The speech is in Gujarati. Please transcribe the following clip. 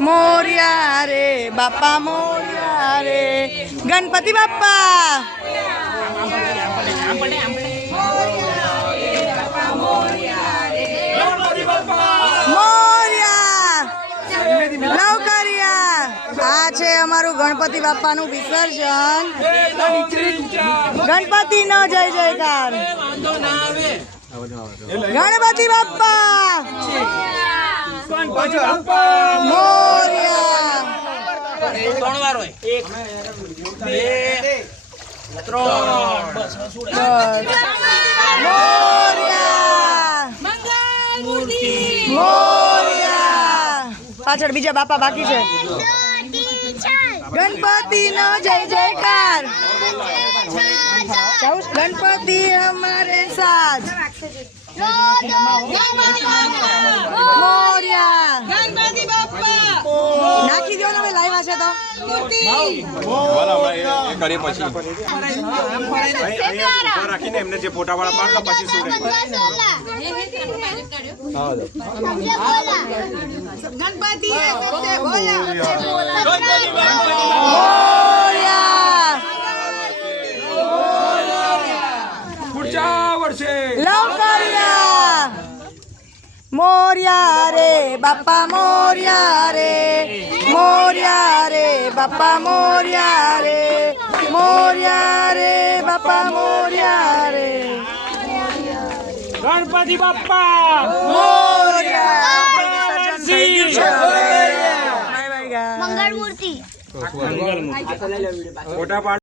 મોર્યા રે બાપા મોર્યા રે ગણપતિ બાપ્પા મોર્યા લવકરિયા આ છે અમારું ગણપતિ બાપાનું વિસર્જન ગણપતિ નો જય જયકાર ગણપતિ બાપ્પા મોર્યા ત્રણ વાર હોય 1 2 3 મોર્યા મોર્યા પાછળ બીજા બાપા બાકી છે ગણપતિ નો જય જયકાર ગણપતિ અમારે સાજ મોર્યા ગણપતિ બાપ્પા નાખી દો ને હવે લાવ્યા છે તો કરીએ પછી રાખીને એમને જે ફોટા વાળા પાડલા પછી શું ગણપતિ લવકરિયા મોર્યા રે બાપા મોર્યા રે મોર્યા રે બાપા મોર્યા રે મોર્યા રે બાપા મોર્યા રે ગણપતિ બાપ્પા મોર્યા મંગળ મૂર્તિ ફોટા